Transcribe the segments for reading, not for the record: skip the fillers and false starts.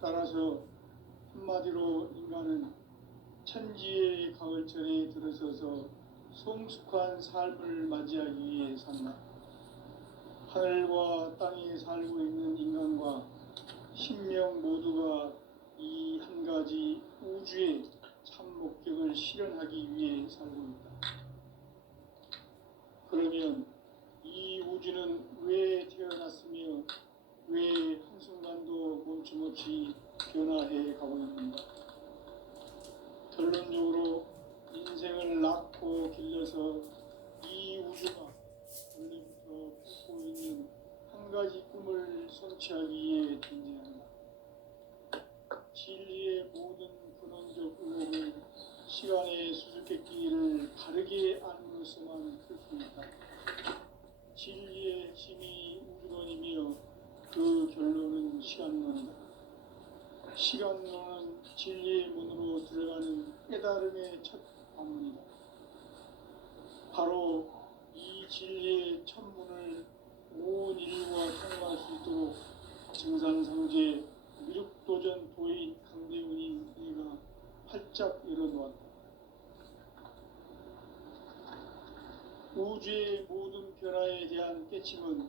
따라서 한마디로 인간은 천지의 가을철에 들어서서 성숙한 삶을 맞이하기 위해 산다. 하늘과 땅에 살고 있는 인간과 신명 모두가 이 한 가지 우주의 참 목적을 실현하기 위해 살고 있다. 그러면 이 우주는 왜 태어났으며 왜 한순간도 멈춤없이 변화해 가고 있는가? 결론적으로 인생을 낳고 길러서 이 우주가 원래부터 품고 있는 한 가지 꿈을 성취하기 위해 존재한다. 진리의 모든 근원적 의혹은 시간의 수수께끼를 바르게 알므로서만 풀 수 있다. 진리의 핵심이 우주론이며 그 결론은 시간론이다. 시간론은 진리의 문으로 들어가는 깨달음의 첫 관문이다. 바로 이 진리의 첫 문을 온 인류가 통과할 수 있도록 증산상제 미륵도전 도인 강대훈이 이가 활짝 열어놓았다. 우주의 모든 변화에 대한 깨침은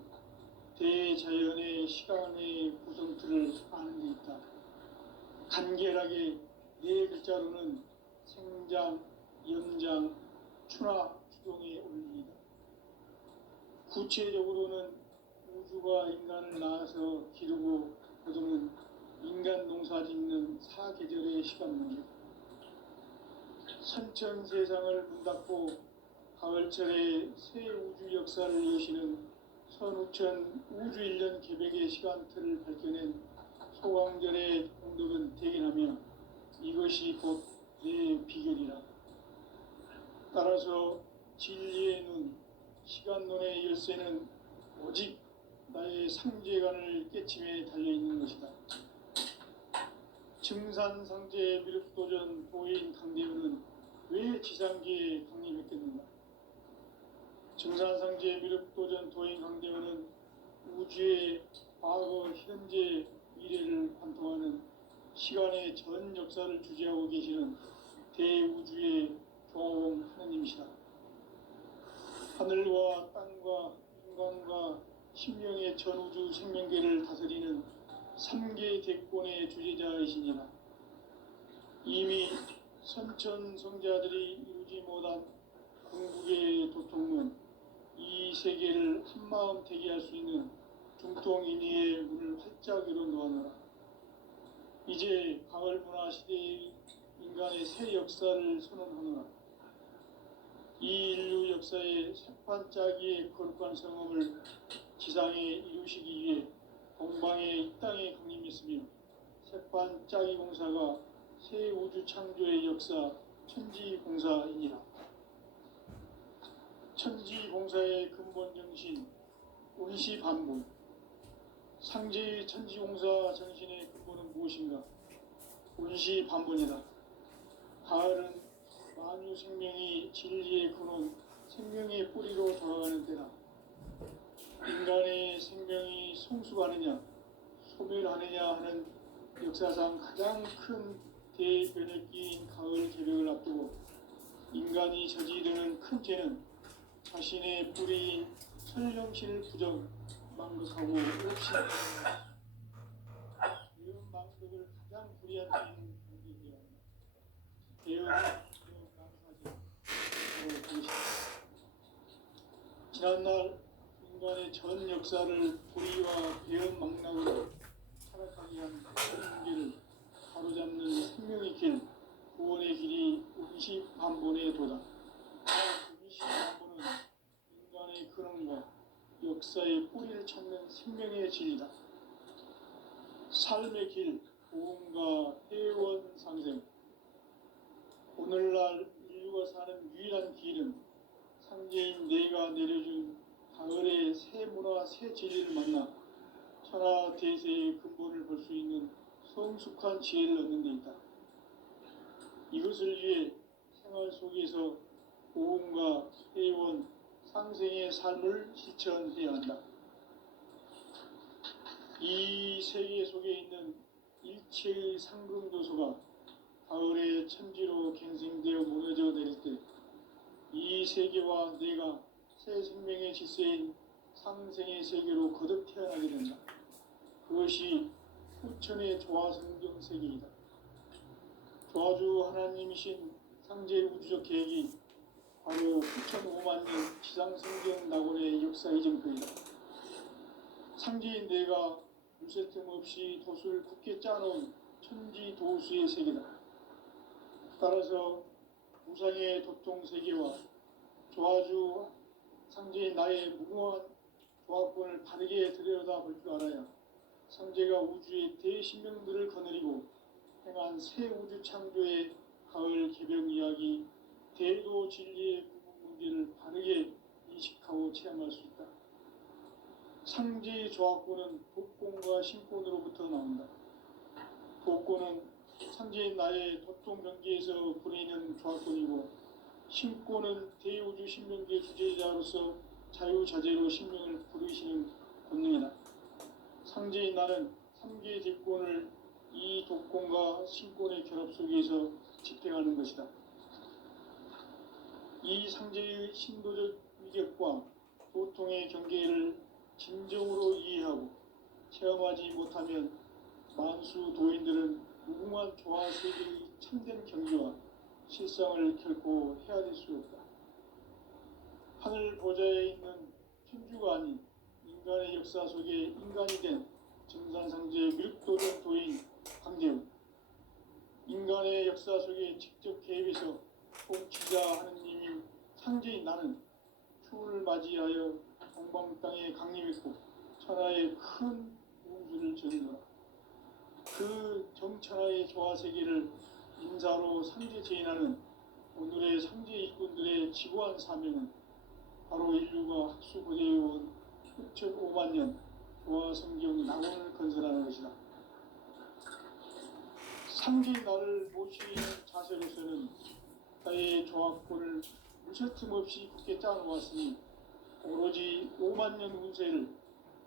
대자연의 시간의 구성틀을 아는 데 있다. 간결하게 네 글자로는 생장, 연장, 추나 추동의 원리이다. 구체적으로는 우주가 인간을 낳아서 기르고 거두는 인간 농사 짓는 사계절의 시간문이다. 선천 세상을 문닫고 가을철에 새 우주 역사를 여시는 선우천 우주일년 개백의 시간틀을 밝혀낸 소강절의 공덕은 대견하며 이것이 곧 내 비결이라. 따라서 진리의 눈, 시간론의 열쇠는 오직 나의 상제관을 깨침에 달려있는 것이다. 증산상제 미륵도전 도인 강대훈은 왜 지상계에 강림했겠는가? 증산상제 미륵도전 도인 강대훈은 우주의 과거, 현재, 미래를 관통하는 시간의 전 역사를 주재하고 계시는 대우주의 종 하느님이시다. 하늘과 땅과 인간과 신명의 전우주 생명계를 다스리는 3계 대권의 주재자이시니라. 이미 선천성자들이 이루지 못한 궁극의 도통문, 이 세계를 한마음 되게 할 수 있는 중통인의의 문을 활짝 열어놓았노라. 이제 가을문화 시대의 인간의 새 역사를 선언하노라. 이 인류 역사의 새판짜기의 거룩한 성험을 지상에 이루시기 위해 동방에 이 땅에 강림했으며 새판짜기 공사가 새 우주 창조의 역사 천지공사이니라. 천지공사의 근본 정신 운시반분. 상제의 천지공사 정신의 근본은 무엇인가? 운시반분이다. 가을은 만유 생명이 진리의 근원, 생명의 뿌리로 돌아가는 때다. 인간의 생명이 성숙하느냐, 소멸하느냐 하는 역사상 가장 큰 대변혁기인 가을 개벽을 앞두고 인간이 저지르는 큰 죄는 자신의 뿌리인 설령신을 부정, 망극하고 없이 이런 망극을 가장 불이한 죄인 경계되어 대여는 지난날 인간의 전 역사를 불의와 배은 망락으로 타락하게 한 문제를 바로잡는 생명의 길, 구원의 길이 운시반본의 도다. 운시반본은 인간의 근원과 역사의 뿌리를 찾는 생명의 진리다. 삶의 길, 보험과 회원 상생. 오늘날 인류가 사는 유일한 길은 상제인 내가 내려준 가을의 새 문화, 새 진리를 만나 천하 대세의 근본을 볼 수 있는 성숙한 지혜를 얻는 데 있다. 이것을 위해 생활 속에서 보험과 회원, 상생의 삶을 실천해야 한다. 이 세계 속에 있는 제1상금교소가 가을의 천지로 갱생되어 무너져 내릴 때 이 세계와 내가 새 생명의 질서인 상생의 세계로 거듭 태어나게 된다. 그것이 후천의 조화성경 세계이다. 조화주 하나님이신 상제 우주적 계획이 바로 후천 5만 년 지상성경 낙원의 역사 이정표이다. 상제인 내가 물새틈 없이 돛을 굳게 짜놓은 천지 도수의 세계다. 따라서 우상의 도통 세계와 조화주 상제인 나의 무궁한 조합권을 바르게 들여다볼 줄 알아야 상제가 우주의 대신명들을 거느리고 행한 새 우주 창조의 가을 개벽 이야기, 대도 진리의 구분 문제를 바르게 인식하고 체험할 수 있다. 상제의 조합권은 독권과 신권으로부터 나온다. 독권은 상제인 나의 도통 경계에서 부리는 조합권이고, 신권은 대우주 신명계 주제자로서 자유자재로 신명을 부르시는 권능이다. 상제인 나는 3개의 제권을 이 독권과 신권의 결합 속에서 집행하는 것이다. 이 상제의 신도적 위격과 도통의 경계를 진정으로 이해하고 체험하지 못하면 만수 도인들은 무궁한 조화 세계의 참된 경계와 실상을 결코 헤아릴 수 없다. 하늘 보좌에 있는 천주가 아닌 인간의 역사 속에 인간이 된 증산상제의 밀도적 도인 강재훈, 인간의 역사 속에 직접 개입해서 통치자 하느님인 상제인 나는 추를 맞이하여 동방 땅에 강림했고 천하의 큰 운수를 전하노라. 그 정천하의 조화세계를 인사로 상제 제인하는 오늘의 상제 일꾼들의 지고한 사명은 바로 인류가 학수고대해온 후천 5만 년 조화성경 낙원을 건설하는 것이다. 상제인 나를 모시는 자세로서는 나의 조합권을 무쇠틈 없이 굳게 짜놓았으니 오로지 5만 년 운세를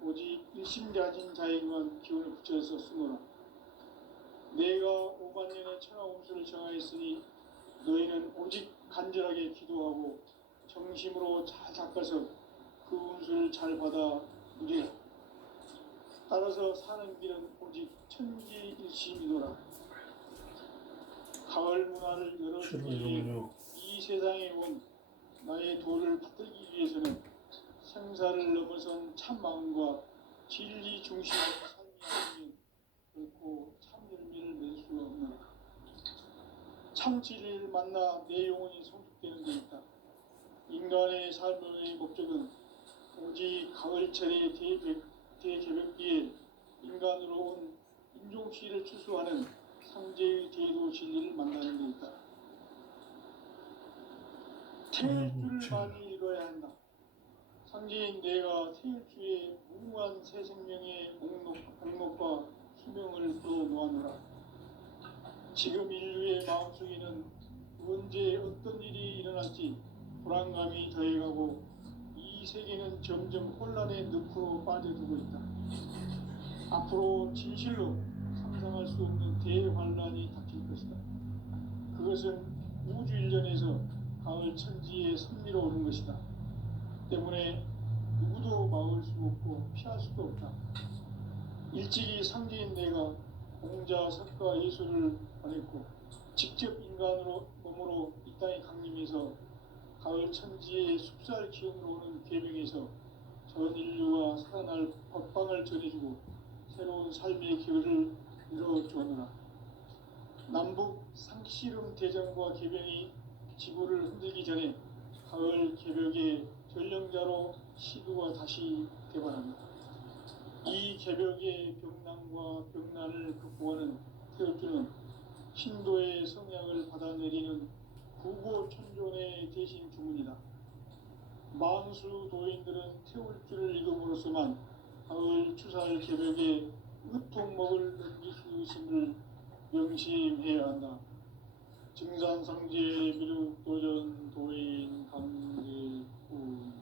오직 일심가진 자에게만 기운을 붙여서 쓰노라. 내가 5만 년의 천하 운수를 정하였으니 너희는 오직 간절하게 기도하고 정심으로 잘 닦아서 그 운수를 잘 받아 누리라. 따라서 사는 길은 오직 천지일심이노라. 가을 문화를 열어주기 위해 이 세상에 온 나의 도를 받들기 위해서는 생사를 넘어선 참 마음과 진리 중심의 삶이 아니면 결코 참 열매를 맺을 수 없노라. 참 진리를 만나 내 영혼이 성숙되는 데 있다. 인간의 삶의 목적은 오직 가을철의 대개벽기에 인간으로 온 인종시를 추수하는 상제의 대도 진리를 만나는 데 있다. 태일주를 많이 읽어야 한다. 상제인 내가 태일주의 무궁한 새 생명의 목록과 수명을 풀어놓아노라. 지금 인류의 마음속에는 언제 어떤 일이 일어날지 불안감이 더해가고 이 세계는 점점 혼란의 늪으로 빠져들고 있다. 앞으로 진실로 상상할 수 없는 대환란이 닥칠 것이다. 그것은 우주 일전에서 가을 천지의 섭리로 오는 것이다. 때문에 누구도 막을 수 없고 피할 수도 없다. 일찍이 상제인 내가 공자, 석가, 예수를 보냈고 직접 인간으로 몸으로 이 땅에 강림해서 가을 천지의 숲살 기운으로 오는 계명에서 전 인류가 살아날 법방을 전해주고 새로운 삶의 길을 이뤄주느라. 남북 상씨름 대전과 계병이 지구를 흔들기 전에 가을 개벽의 전령자로 시두가 다시 개발합니다. 이 개벽의 병난과 병난을 극복하는 태엽주는 신도의 성향을 받아내리는 구고천존의 대신 주문이다. 만수 도인들은 태울주를 읽음으로써만 가을 추살 개벽의 으통목을 넘길 수 있음을 명심해야 한다. 증산상제 미륵도전 도인 강제훈.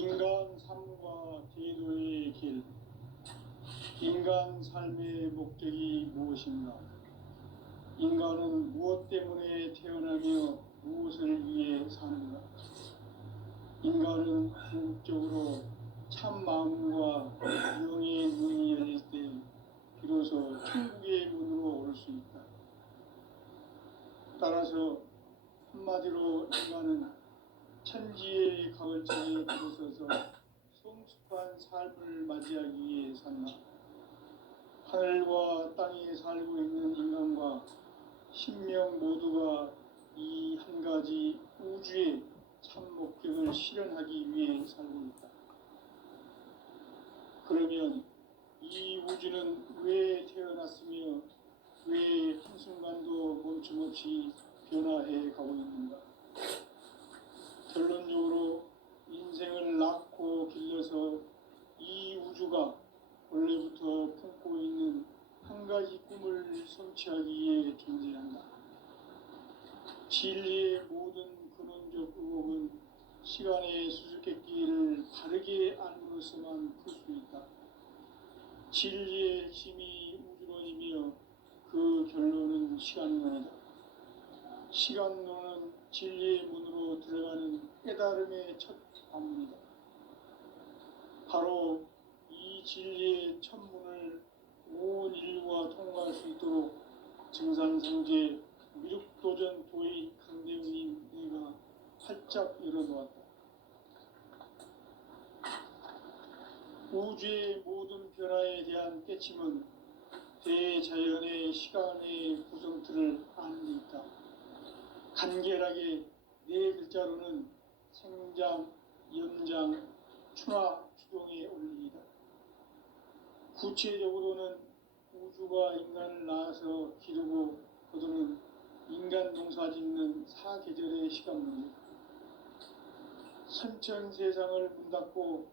인간 삶과 제도의 길, 인간 삶의 목적이 무엇인가? 인간은 무엇 때문에 태어나며 무엇을 위해 사는가? 인간은 궁극적으로 참 마음과 영의 문이 열릴 때 비로소 천국의 문으로 오를 수 있다. 따라서 한마디로 인간은 천지의 가을철에 들어서서 성숙한 삶을 맞이하기 위해 산다. 하늘과 땅에 살고 있는 인간과 신명 모두가 이 한 가지 우주의 참 목적을 실현하기 위해 살고 있다. 그러면 이 우주는 왜 태어났으며 왜 한순간도 멈춤없이 변화해 가고 있는가? 결론적으로 인생을 낳고 길러서 이 우주가 원래부터 품고 있는 한 가지 꿈을 성취하기 위해 존재한다. 진리의 모든 근원적 의혹은 시간의 수수께끼를 바르게 알므로서만 풀 수 있다. 진리의 핵심이 우주론이며 그 결론은 시간론이다. 시간론은 진리의 문으로 들어가는 깨달음의 첫 관문이다. 바로 이 진리의 첫 문을 온 인류가 통과할 수 있도록 증산상제 미륵도전 도의 강대웅인 네가 활짝 열어놓았다. 우주의 모든 변화에 대한 깨침은 대자연의 시간의 구성틀을 아는 데 있다. 간결하게 네 글자로는 생장, 연장, 추나 추동의 원리이다. 구체적으로는 우주가 인간을 낳아서 기르고 거두는 인간 농사 짓는 사계절의 시간론이다. 선천 세상을 문닫고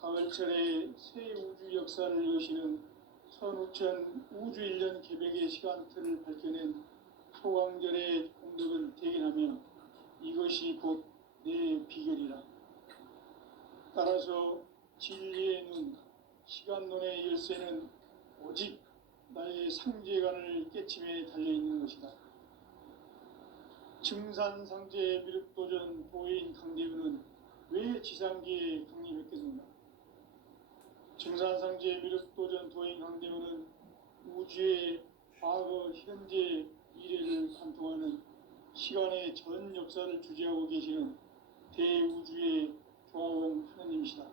가을철에 새 우주 역사를 여시는 선우천 우주 1년 개백의 시간틀을 밝혀낸 소강절의 공덕을 대견하며 이것이 곧 내 비결이라. 따라서 진리의 눈, 시간론의 열쇠는 오직 나의 상제관을 깨침에 달려있는 것이다. 증산상제 미륵도전 도인 강대우는 왜 지상계에 강림했겠는가? 증산상제 미륵도전 도인 강대우는 우주의 과거, 현재, 미래를 관통하는 시간의 전 역사를 주재하고 계시는 대우주의 조화원 하느님이시다.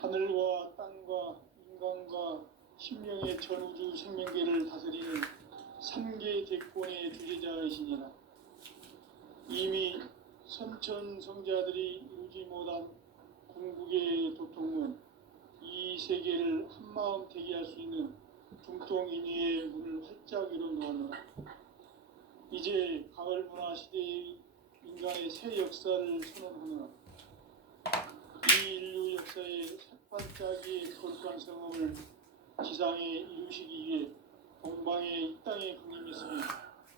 하늘과 땅과 인간과 신명의 전우주 생명계를 다스리는 3계 대권의 주제자이시니라. 이미 선천성자들이 이루지 못한 궁극의 도통은 이 세계를 한마음 대기할 수 있는 중통인의의 문을 활짝 열어놓았노라. 이제 가을 문화 시대의 인간의 새 역사를 선언하노라. 이 인류 역사의 새반짝이의 거룩한 성험을 지상에 이루시기 위해 동방의 이 땅에 강림했으며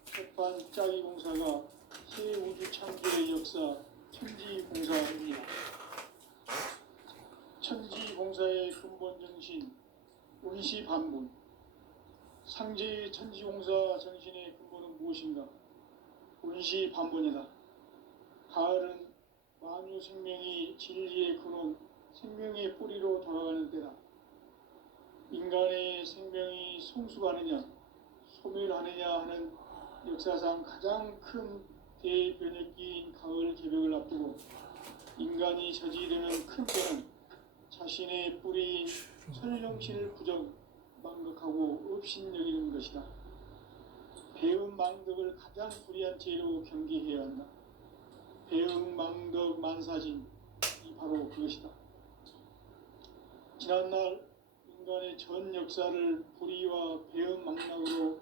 새반짝이 공사가 새 우주 창조의 역사 천지봉사입니다. 천지봉사의 근본 정신 운시반본. 상제의 천지봉사 정신의 근본은 무엇인가? 운시반본이다. 가을은 만유 생명이 진리의 근원, 생명의 뿌리로 돌아가는 때다. 인간의 생명이 성숙하느냐, 소멸하느냐 하는 역사상 가장 큰 대변혁기인 가을 개벽을 앞두고 인간이 저지르는 큰 죄는 자신의 뿌리인 설령신을 부정, 망각하고 업신여기는 것이다. 배은 망덕을 가장 불의한 죄로 경계해야 한다. 배은 망덕 만사진이 바로 그것이다. 지난날 인간의 전 역사를 불의와 배은 망락으로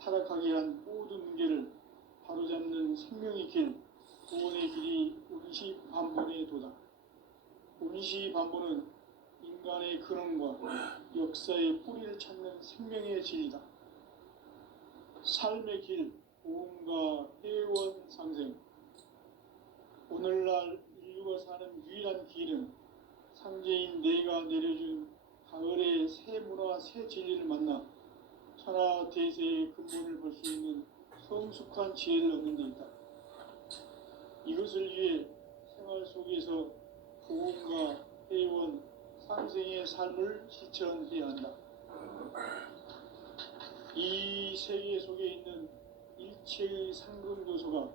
타락하게 한 모든 문제를 바로잡는 생명의 길, 구원의 길이 운시반본의 도다. 운시반본은 인간의 근원과 역사의 뿌리를 찾는 생명의 진리다. 삶의 길, 보험과 회원 상생. 오늘날 인류가 사는 유일한 문화 새 진리를 만나 천하 대세의 근본을 볼 수 있는 성숙한 지혜를 얻는 데 있다. 이것을 위해 생활 속에서 복음과 회원, 상생의 삶을 실천해야 한다. 이 세계 속에 있는 일체의 상금 요소가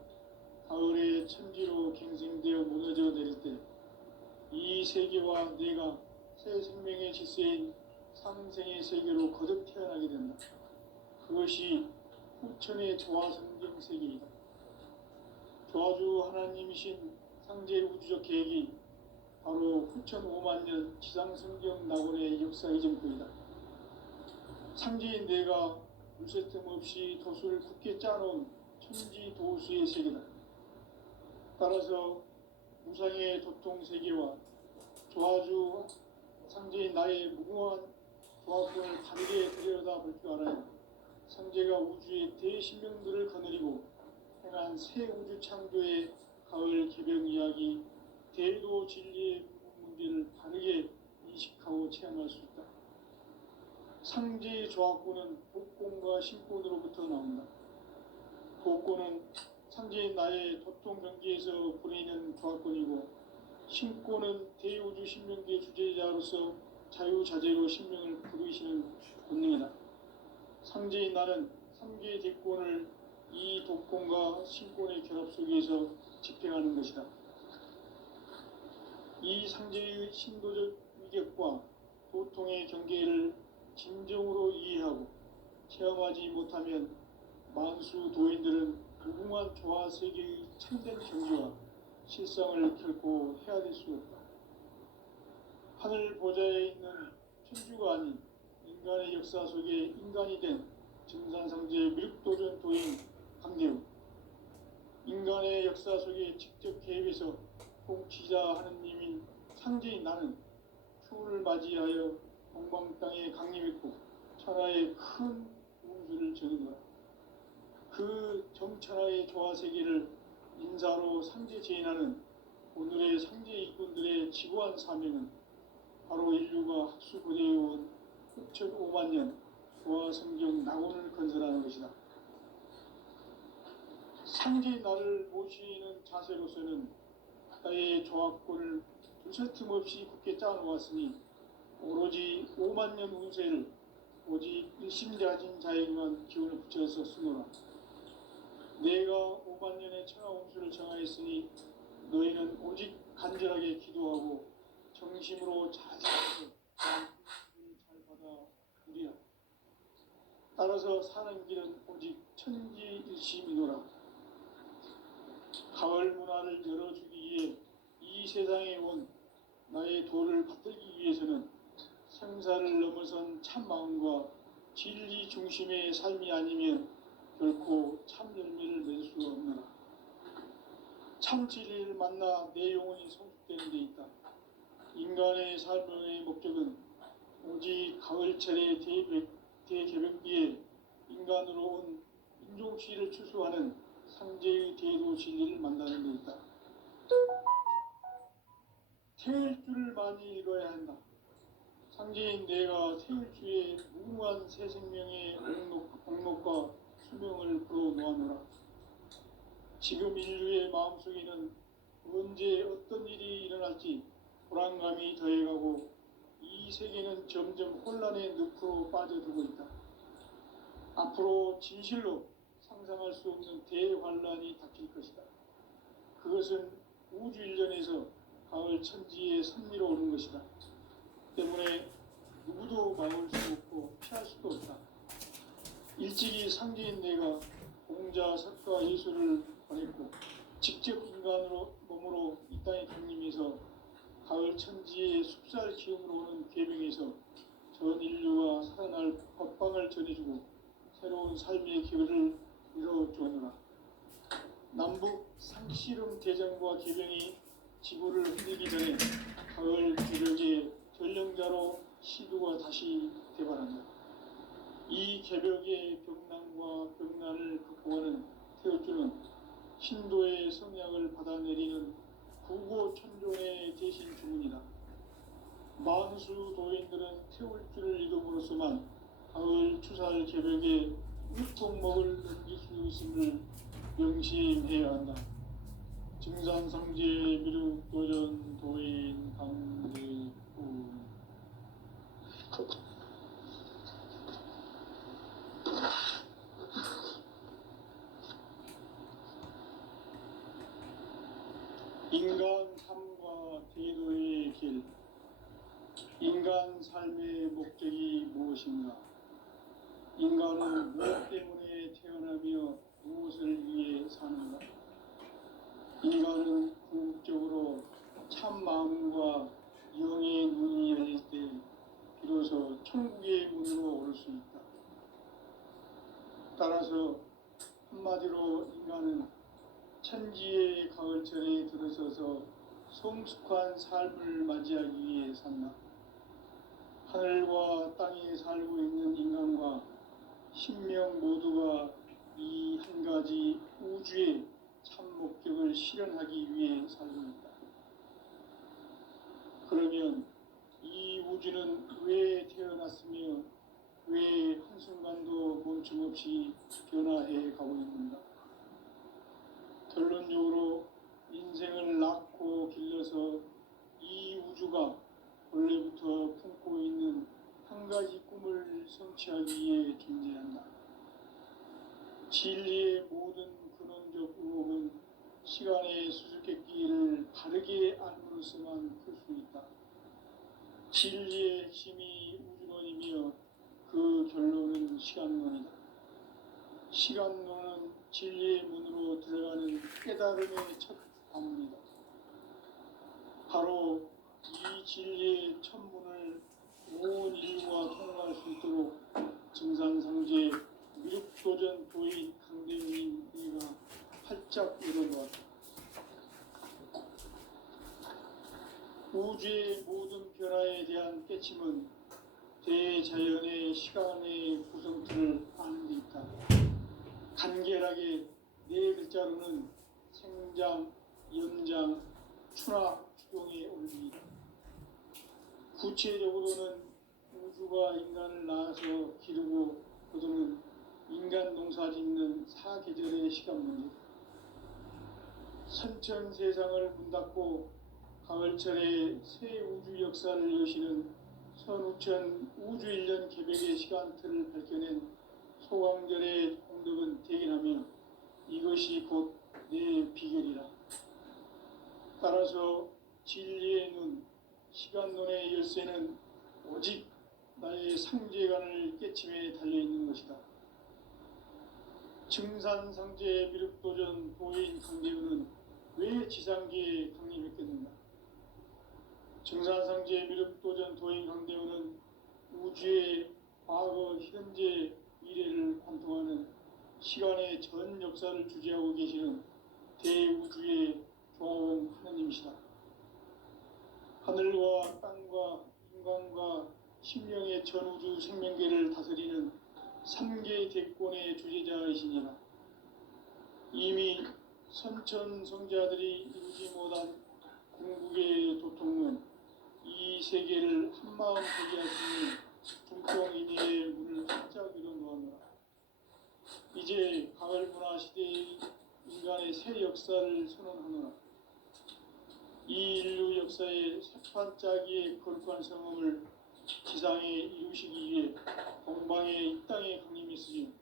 가을의 천지로 갱생되어 무너져 내릴 때 이 세계와 내가 새 생명의 질서인 상생의 세계로 거듭 태어나게 된다. 그것이 후천의 조화성경 세계이다. 조화주 하나님이신 상제 우주적 계획이 바로 후천 5만 년 지상성경 낙원의 역사 이전부이다. 상제인 내가 물새틈 없이 도수를 굳게 짜놓은 천지 도수의 세계다. 따라서 무상의 도통 세계와 조화주 상제인 나의 무궁한 조화권을 다르게 들여다볼 줄 알아야 상제가 우주의 대신명들을 거느리고 행한 새 우주 창조의 가을 개벽 이야기, 대도 진리의 문제를 다르게 인식하고 체험할 수 있다. 상제의 조화권은 복권과 신권으로부터 나온다. 복권은 상제인 나의 도통 경계에서 부리는 조화권이고, 신권은 대우주 신명기의 주제자로서 자유자재로 신명을 부르시는 본능이다. 상제인 나는 3개의 대권을 이 독권과 신권의 결합 속에서 집행하는 것이다. 이 상제의 신도적 위격과 도통의 경계를 진정으로 이해하고 체험하지 못하면 만수 도인들은 무궁한 조화 세계의 참된 경지와 실상을 결코 헤아릴 수 없다. 하늘 보좌에 있는 천주가 아닌 인간의 역사 속에 인간이 된 증산상제 밀도전 도인 강대우, 인간의 역사 속에 직접 개입해서 통치자 하느님인 상제인 나는 추운을 맞이하여 동방 땅에 강림했고 천하의 큰 운수를 저는 거다. 그 정천하의 조화 세계를 인사로 상제 제인하는 오늘의 상제 일꾼들의 지고한 사명은 바로 인류가 학수고대해온 6,5만 년 조화 성경 낙원을 건설하는 것이다. 상제의 나를 모시는 자세로서는 나의 조합권을 두세 틈 없이 굳게 짜놓았으니 오로지 5만 년 운세를 오직 일심자진 자에게만 기운을 붙여서 쓰노라. 내가 5만 년의 천하 운수를 정하였으니 너희는 오직 간절하게 기도하고 정심으로 잘 살아서 운수를 잘 받아 누리라. 따라서 사는 길은 오직 천지일심이노라. 가을 문화를 열어주기 위해 이 세상에 온 나의 도를 받들기 위해서는 생사를 넘어선 참 마음과 진리 중심의 삶이 아니면 결코 참 열매를 맺을 수 없느라. 참 진리를 만나 내 영혼이 성숙되는 데 있다. 인간의 삶의 목적은 오직 가을철의 대개벽기에 인간으로 온 인종시를 추수하는 상제의 대도 진리를 만나는 데 있다. 태을 줄을 많이 읽어야 한다. 상제인 내가 태을주의 무궁한 새 생명의 옥록과 수명을 불어놓아노라. 지금 인류의 마음속에는 언제 어떤 일이 일어날지 불안감이 더해가고 이 세계는 점점 혼란의 늪으로 빠져들고 있다. 앞으로 진실로 상상할 수 없는 대환란이 닥칠 것이다. 그것은 우주 일련에서 가을 천지에 선미로 오는 것이다. 때문에 누구도 막을 수 없고 피할 수도 없다. 일찍이 상제인 내가 공자, 석가, 예수를 보냈고 직접 인간으로 몸으로 이 땅에 강림해서 가을 천지의 숲살 기움으로 오는 계명에서 전 인류가 살아날 법방을 전해주고 새로운 삶의 기회를 이뤄주었노라. 남북 상씨름 대전과 계명이 지구를 흔들기 전에 가을 개벽의 전령자로 시두가 다시 대발한다. 이 개벽의 벽난과 벽난을 극복하는 태어주는 신도의 성약을 받아내리는 구고천존의 대신 주문이다. 만수 도인들은 태울 줄을 이름으로서만 가을 추살 개벽에 육통목을 넘길 수 있음을 명심해야 한다. 증산상제 미륵도전 도인 강대구. 인간 삶과 대도의 길. 인간 삶의 목적이 무엇인가? 인간은 무엇 때문에 태어나며 무엇을 위해 사는가? 인간은 궁극적으로 참 마음과 영의 눈이 열릴 때 비로소 천국의 문으로 오를 수 있다. 따라서 한마디로 인간은 천지의 가을철에 들어서서 성숙한 삶을 맞이하기 위해 산다. 하늘과 땅에 살고 있는 인간과 신명 모두가 이 한 가지 우주의 참 목적을 실현하기 위해 살고 있다. 그러면 이 우주는 왜 태어났으며 왜 한순간도 멈춤없이 변화해 가고 있는가? 결론적으로 인생을 낳고 길러서 이 우주가 원래부터 품고 있는 한 가지 꿈을 성취하기 위해 존재한다. 진리의 모든 근원적 의혹은 시간의 수수께끼를 바르게 알므로서만 풀 수 있다. 진리의 핵심이 우주론이며 그 결론은 시간론이다. 시간론은 진리의 문으로 들어가는 깨달음의 첫 관문이다. 바로 이 진리의 첫 문을 온 인류가 통과할 수 있도록 증산상제 미륵도전 도인 강대훈이 내가 활짝 열어놓았다. 우주의 모든 변화에 대한 깨침은 대자연의 시간의 구성틀을 아는 데 있다. 간결하게 네 글자로는 생장, 연장, 추락, 추동의 원리이다. 구체적으로는 우주가 인간을 낳아서 기르고 거두는 인간 농사 짓는 사계절의 시간 문제다. 선천 세상을 문 닫고 가을철에 새 우주 역사를 여시는 선우천 우주 1년 개벽의 시간틀을 밝혀낸 소강절의 공덕은 대견하며 이것이 곧 내 비결이라. 따라서 진리의 눈, 시간론의 열쇠는 오직 나의 상제관을 깨침에 달려있는 것이다. 증산상제 미륵도전 도인 강대훈은 왜 지상계에 강림했겠는가? 증산상제 미륵도전 도인 강대훈은 우주의 과거, 현재, 미래를 관통하는 시간의 전 역사를 주재하고 계시는 대우주의 조화원 하느님이시다. 하늘과 땅과 인간과 심령의 전우주 생명계를 다스리는 3개 대권의 주재자이시니라. 이미 선천성자들이 이루지 못한 궁극의 도통론, 이 세계를 한마음 포기하시니 중통인의의 문을 활짝 열어놓았노라. 이제 가을 문화 시대의 인간의 새 역사를 선언하노라. 이 인류 역사의 새판짜기의 거룩한 성험을 지상에 이루시기 위해 동방의 이 땅에 강림했으니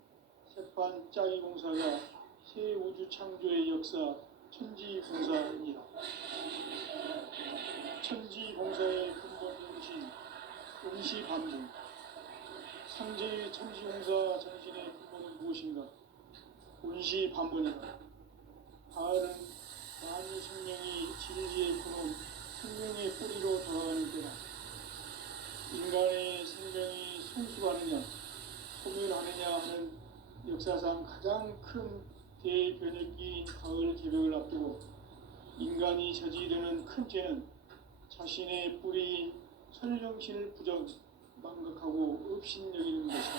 새판짜기 공사가 새 우주 창조의 역사 천지공사이니라. 천지공사의 근본 정신, 응시반문. 상제의 천지공사 정신의 근본은 무엇인가? 운시반문이다. 가을은 만유 생명이 진리의 근원, 생명의 뿌리로 돌아가는 때다. 인간의 생명이 성숙하느냐, 소멸하느냐 하는 역사상 가장 큰 대변혁기인 가을 개벽을 앞두고 인간이 저지르는 큰 죄는 자신의 뿌리인 설령신을 부정, 망각하고 업신여기는 것이다.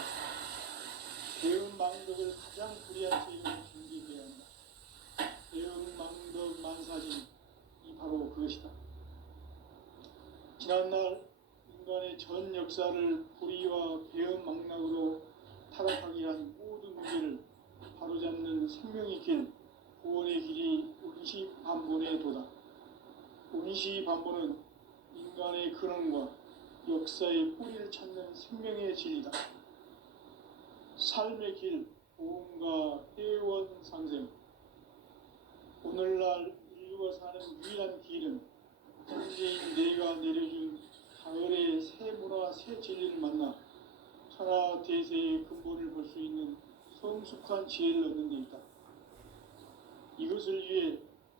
대응망덕을 가장 불의한 죄로 준비해야 한다. 대응망덕 만사진, 이 바로 그것이다. 지난날 인간의 전 역사를 불의와 배은망락으로 타락하게 한 모든 문제를 바로잡는 생명의 길, 구원의 길이 운시반본에 도다. 운시반본은 인간의 근원과 역사의 뿌리를 찾는 생명의 진리다. 삶의 길, 보험과 회원 상생. 오늘날 인류가 사는 유일한 길은 현재인 내가 내려준 가을의 새 문화, 새 진리를 만나 천하 대세의 근본을 볼 수 있는 성숙한 지혜를 얻는 데 있다. 이것을 위해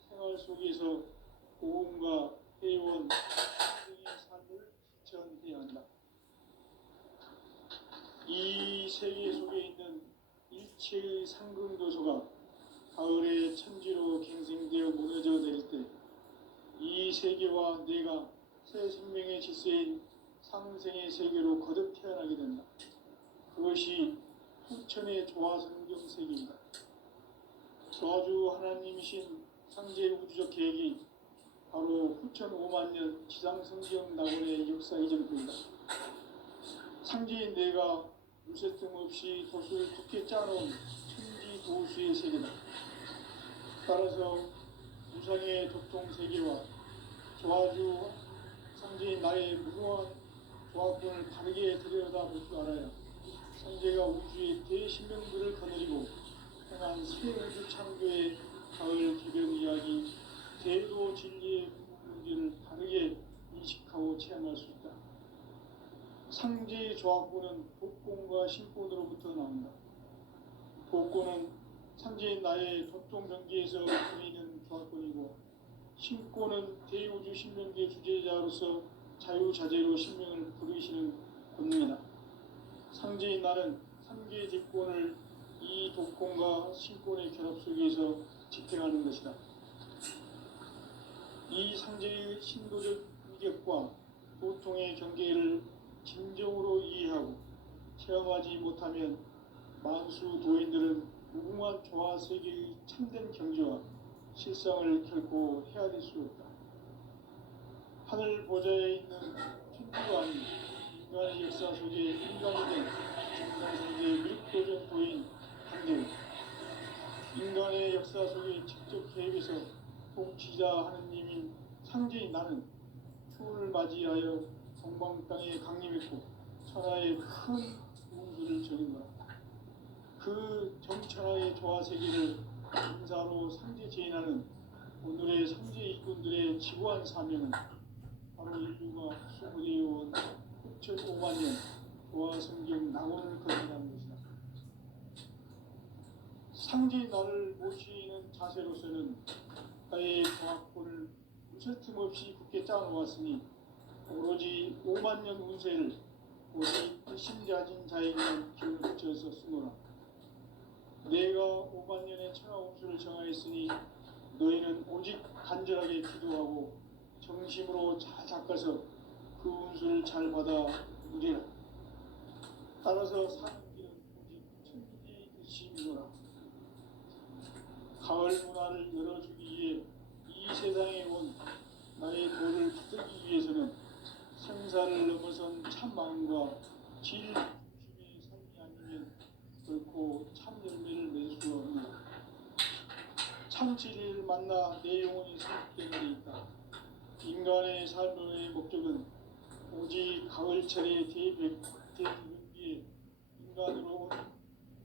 생활 속에서 보험과 회원, 상생의 삶을 실천해야 한다. 이 세계 속에 있는 일체의 상근도소가 가을의 천지로 갱생되어 무너져 내릴 때 이 세계와 내가 새 생명의 질서인 상생의 세계로 거듭 태어나게 된다. 그것이 후천의 조화성경 세계이다. 조화주 하나님이신 창제 우주적 계획이 바로 후천 5만년 지상성경 낙원의 역사 이전입니다. 창제인 내가 물새틈 없이 도수를 굳게 짜놓은 천지 도수의 세계다. 따라서 우상의 도통세계와 조화주 창제인 나의 무궁한 조합권을 바르게 들여다볼 줄 알아야 창제가 우주의 대신명들을 거느리고 행한 새 우주 창조의 가을 개변 이야기, 대도 진리의 문제를 바르게 인식하고 체험할 수 있다. 상제의 조합권은 복권과 신권으로부터 나온다. 복권은 창제인 나의 도통경계에서 보이는 조합권이고, 신권은 대우주 신명계 주제자로서 자유자재로 신명을 부르시는 권능이다. 상제인 나는 상계 직권을 이 독권과 신권의 결합 속에서 집행하는 것이다. 이 상제의 신도적 위격과 도통의 경계를 진정으로 이해하고 체험하지 못하면 만수 도인들은 무궁한 조화 세계의 참된 경지와 실상을 결코 헤아릴 수 없다. 하늘 보좌에 있는 천주가 아닌 인간의 역사 속에 인간이 된 중간세계 밀도전 도인 한대우, 인간의 역사 속에 직접 개입해서 통치자 하느님인 창제인 나는 추운을 맞이하여 동방 땅에 강림했고 천하의 큰 운수를 적인 거다. 그 정천하의 조화 세계를 인사로 상제 제인하는 오늘의 상제 일꾼들의 지구한 사명은 바로 인류가 수고되어온 6,500만 년 조화 성경 낙원을 거듭하는 것이다. 상제의 나를 모시는 자세로서는 나의 조합권을 무설틈 없이 굳게 짜놓았으니 오로지 5만 년 운세를 오직 신자진 자에게만 기운을 붙여서 쓰노라. 내가 5만 년의 천하 운수를 정하였으니 너희는 오직 간절하게 기도하고 정심으로 잘 닦아서 그 운수를 잘 받아 누리라. 따라서 사는 길은 오직 천지 뜻이노라. 가을 문화를 열어주기 위해 이 세상에 온 나의 도를 붙들기 위해서는 생사를 넘어선 참 마음과 질 중심의 삶이 아니면 결코 참 열매를 맺을 수 없는 참 진리를 만나 내 영혼이 성숙되는 데 있다. 인간의 삶의 목적은 오직 가을철의 대비변기에 인간으로 온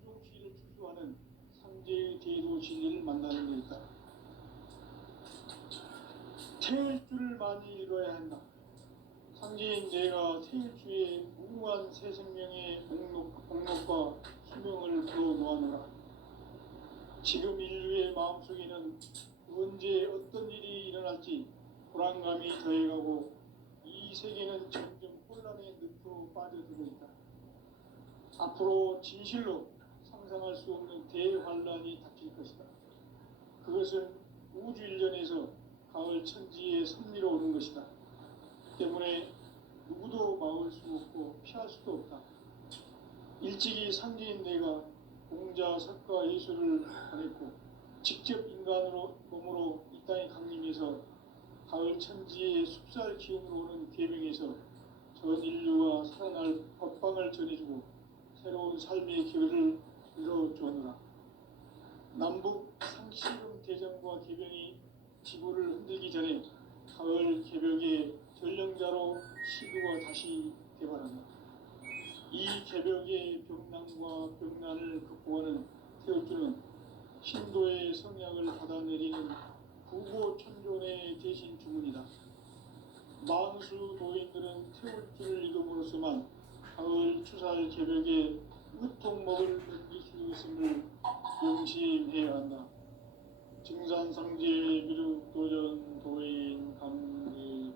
유종시를 추수하는 상제의 대도 진리를 만나는 데 있다. 태일주를 많이 이뤄야 한다. 상제인 내가 태일주의 무궁한 새 생명의 목록과 수명을 불어놓아노라. 지금 인류의 마음속에는 언제 어떤 일이 일어날지 불안감이 더해가고 이 세계는 점점 혼란의 늪으로 빠져들고 있다. 앞으로 진실로 상상할 수 없는 대환란이 닥칠 것이다. 그것은 우주 일련에서 가을 천지의 섭리로 오는 것이다. 때문에 누구도 막을 수 없고 피할 수도 없다. 일찍이 상제인 내가 공자, 석가, 예수를 보냈고 직접 인간으로 몸으로 이 땅에 강림해서 가을 천지의 숲살 기운으로 오는 계명에서 전 인류가 살아날 법방을 전해주고 새로운 삶의 기회를 열어주었노라. 남북 상씨름 대전과 개병이 지구를 흔들기 전에 가을 개벽의 전령자로 시구가 다시 개발한다. 이 개벽의 병난과 병난을 극복하는 태울주는 신도의 성약을 받아내리는 구보천존의 대신 주문이다. 만수 도인들은 태울주를 읽음으로써만 가을 추살 개벽의 으통먹을 넘길 수 있음을 명심해야 한다. 증산상제 미륵도전 도인 강대훈.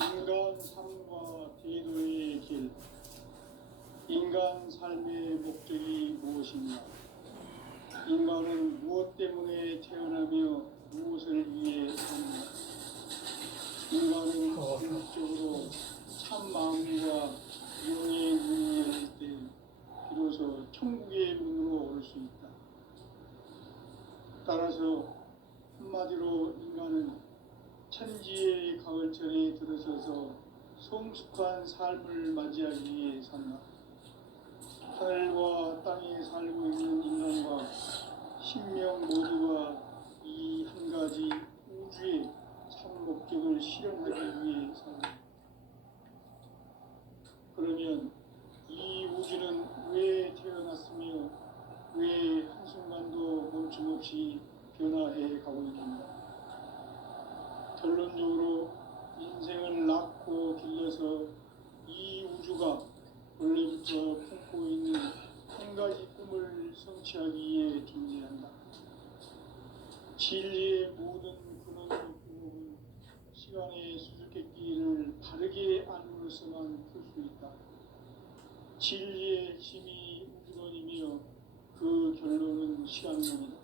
인간 삶과 대도의 길. 인간 삶의 목적이 무엇인가? 인간은 무엇 때문에 태어나며 무엇을 위해 사는가? 인간은 궁극적으로 참 마음과 영의 문이 열릴 때 비로소 천국의 문으로 올 수 있다. 따라서 한마디로 인간은 천지의 가을철에 들어서서 성숙한 삶을 맞이하기 위해 산다. 하늘과 땅에 살고 있는 인간과 신명 모두가 이 한 가지 우주의 참 목적을 실현하기 위해 산다. 그러면 이 우주는 왜 태어났으며 왜 한순간도 멈춤없이 변화해 가고 있는가? 결론적으로 인생을 낳고 길러서 이 우주가 원래부터 품고 있는 한 가지 꿈을 성취하기 위해 존재한다. 진리의 모든 근원과 구멍은 시간의 수수께끼를 바르게 알므로서만 풀 수 있다. 진리의 핵심이 우주론이며 그 결론은 시간론이다.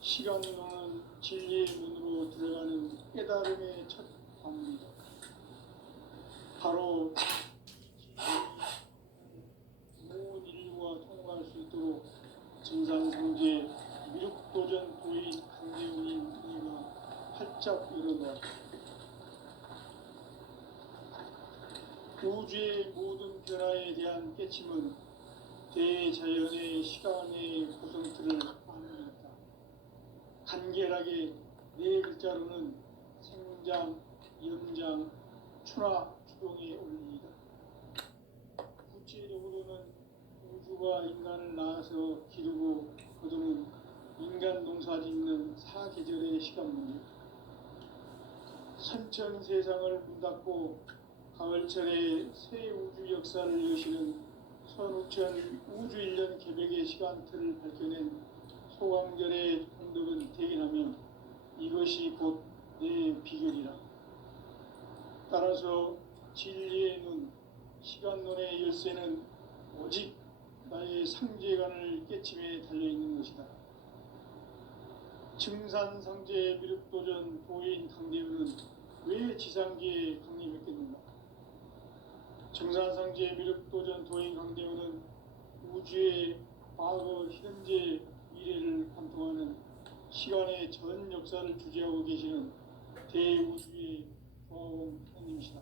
시간론은 진리의 문으로 들어가는 깨달음의 첫 관문이다. 바로 모든 인류가 통과할 수 있도록 증산상제 미륵도전 도인 강대훈인 이가 활짝 열어놓았다. 우주의 모든 변화에 대한 깨침은 대자연의 시간의 구성틀을 만들었다. 간결하게 네 글자로는 생장, 연장, 추나 추동의 원리이다. 구체적으로는 우주가 인간을 낳아서 기르고 거두는 인간 농사 짓는 사계절의 시간문제. 선천 세상을 문 닫고 가을철에 새 우주 역사를 여시는 선우천 우주 1년 개벽의 시간틀을 밝혀낸 소강절의 공덕은 대견하며 이것이 곧 내 비결이라. 따라서 진리의 눈, 시간론의 열쇠는 오직 나의 상제관을 깨침에 달려있는 것이다. 증산상제 미륵도전 도인 강대훈은 왜 지상계에 강림했겠는가? 증산상제 미륵도전 도인 강대훈은 우주의 과거, 현재, 미래를 관통하는 시간의 전 역사를 주재하고 계시는 대우주의 조화원 형님이시다.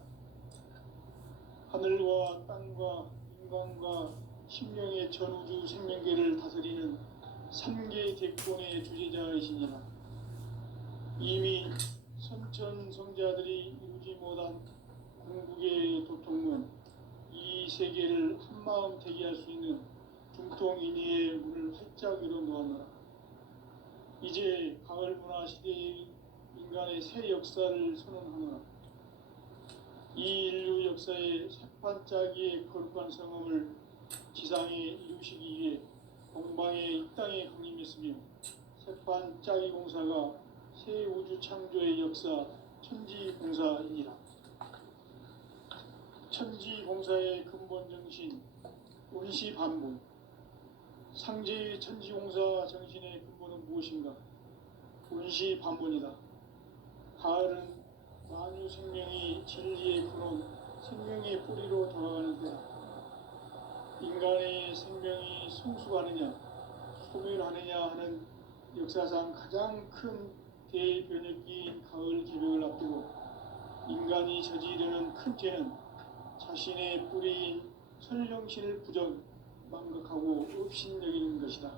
하늘과 땅과 인간과 신명의 전우주 생명계를 다스리는 3개 대권의 주제자이시니라. 이미 선천성자들이 이루지 못한 궁극의 도통문, 이 세계를 한마음 대기할 수 있는 중통인의의 문을 활짝 열어놓았노라. 이제 가을 문화 시대의 인간의 새 역사를 선언하노라. 이 인류 역사의 새판짜기의 거룩한 성음을 지상에 이루시기 위해 동방의 이 땅에 강림했으며 새판짜기 공사가 새 우주 창조의 역사 천지공사이니라. 천지공사의 근본 정신 운시반본. 상제의 천지공사 정신의 근본은 무엇인가? 운시반본이다. 가을은 만유 생명이 진리의 근원, 생명의 뿌리로 돌아가는 때다. 인간의 생명이 성숙하느냐 소멸하느냐 하는 역사상 가장 큰 대변혁기인 가을 개벽을 앞두고 인간이 저지르는 큰 죄는 자신의 뿌리인 선령신을 망각하고 업신여기는 것이다.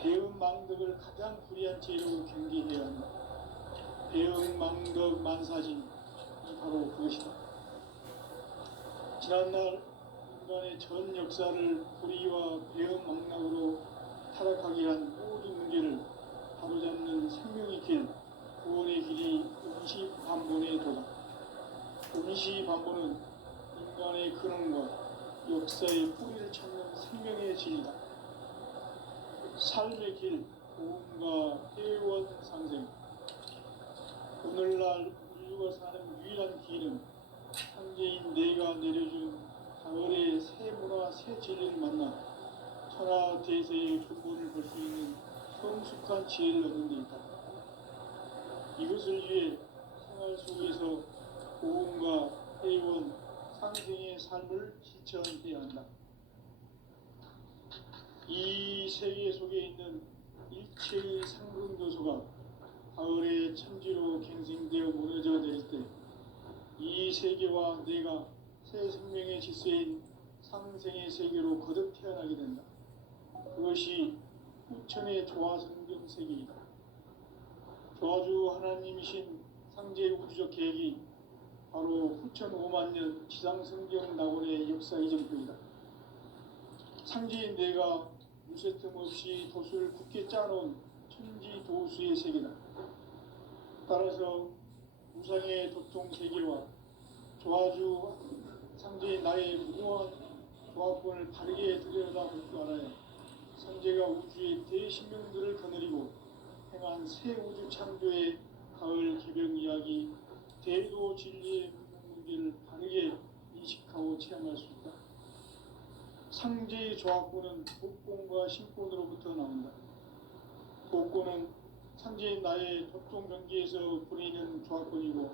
배은 망덕을 가장 불의한 죄로 경계해야 한다. 배은 망덕 만사진이 바로 그것이다. 지난날 인간의 전 역사를 불의와 배은 망락으로 타락하게 한 모든 문제를 바로잡는 생명의 길, 구원의 길이 임시반본에 도다. 임시반본은 인간의 근원과 역사의 뿌리를 찾는 생명의 진리다. 삶의 길, 복음과 회원 상생. 오늘날 인류가 사는 유일한 길은 창조인 내가 내려준 가을의 새 문화, 새 진리를 만나 천하 대세의 근본을 볼 수 있는 성숙한 지혜를 얻는 데 있다. 이것을 위해 생활 속에서 복음과 회원, 상생의 삶을 실천해야 한다. 이 세계 속에 있는 일체의 상승 요소가 가을의 천지로 갱생되어 무너져 내릴 때 이 세계와 내가 새 생명의 질서인 상생의 세계로 거듭 태어나게 된다. 그것이 후천의 조화성경 세계이다. 조화주 하나님이신 상제 우주적 계획이 바로 후천 5만 년 지상성경 낙원의 역사 이전표이다. 상제인 내가 무쇠 틈 없이 도수를 굳게 짜놓은 천지 도수의 세계다. 따라서 우상의 도통 세계와 조화주 상제인 나의 무모한 조화권을 바르게 들여다볼 줄 알아야 상제가 우주의 대신명들을 거느리고 행한 새 우주 창조의 가을 개벽 이야기 대도 진리의 문제를 바르게 인식하고 체험할 수 있다. 상제의 조합권은 복권과 신권으로부터 나온다. 복권은 상제인 나의 도통 경계에서 부리는 조합권이고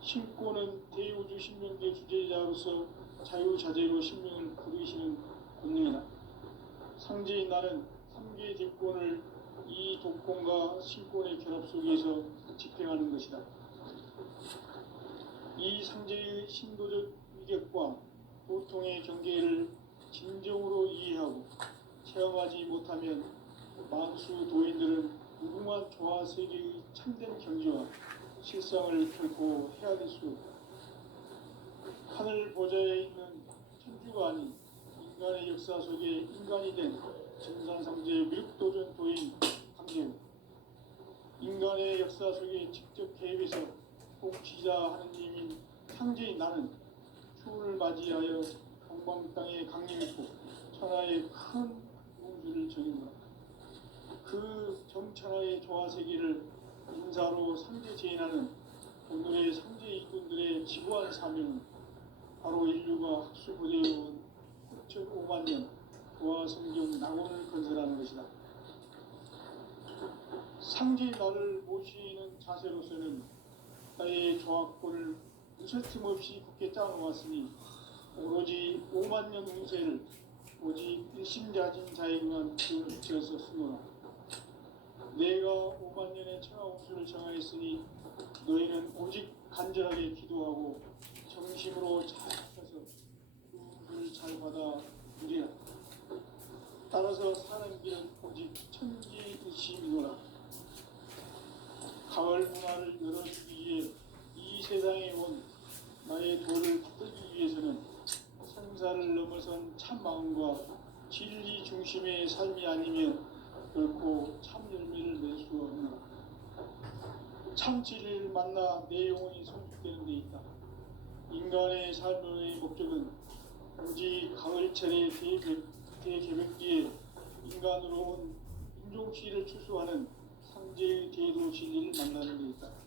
신권은 대우주 신명계 주제자로서 자유자재로 신명을 부르시는 권능이다. 상제인 나는 3개의 뒷권을 이 독권과 신권의 결합 속에서 집행하는 것이다. 이 상제의 신도적 위격과 보통의 경계를 진정으로 이해하고 체험하지 못하면 만수 도인들은 무궁한 조화 세계의 참된 경지와 실상을 결코 헤아릴 수 없다. 하늘 보좌에 있는 천주가 아닌 인간의 역사 속에 인간이 된 정산상제의 밀도전 도인 강제우, 인간의 역사 속에 직접 개입해서 복지자 하느님인 상제인 나는 추운을 맞이하여 동방 땅에 강림했고 천하의 큰 우주를 정인다. 그 정천하의 조화세계를 인사로 상제 제인하는 오늘의 상제 이꾼들의 지구한 사명은 바로 인류가 학수고대해온 9,5만 년 조화성경 낙원을 건설하는 것이다. 상제의 나를 모시는 자세로서는 나의 조합권을 무쇠틈 없이 굳게 짜놓았으니 오로지 5만 년 운세를 오직 일심자진 자에게만 지어서 쓰노라. 내가 5만 년의 천하 운수를 정하였으니 너희는 오직 간절하게 기도하고 정심으로 잘 해서 그 운수를 잘 받아 누리라. 따라서 사는 길은 오직 천지일심이노라. 가을 문화를 열어주기 위해 이 세상에 온 나의 도를 받들기 위해서는 생사를 넘어선 참 마음과 진리 중심의 삶이 아니면 결코 참 열매를 낼 수 없노라. 참 진리를 만나 내 영혼이 성숙되는 데 있다. 인간의 삶의 목적은 오직 가을철의 대개벽기에 인간으로 온 인종치를 추수하는 상제의 대도 진리를 만나는 데 있다.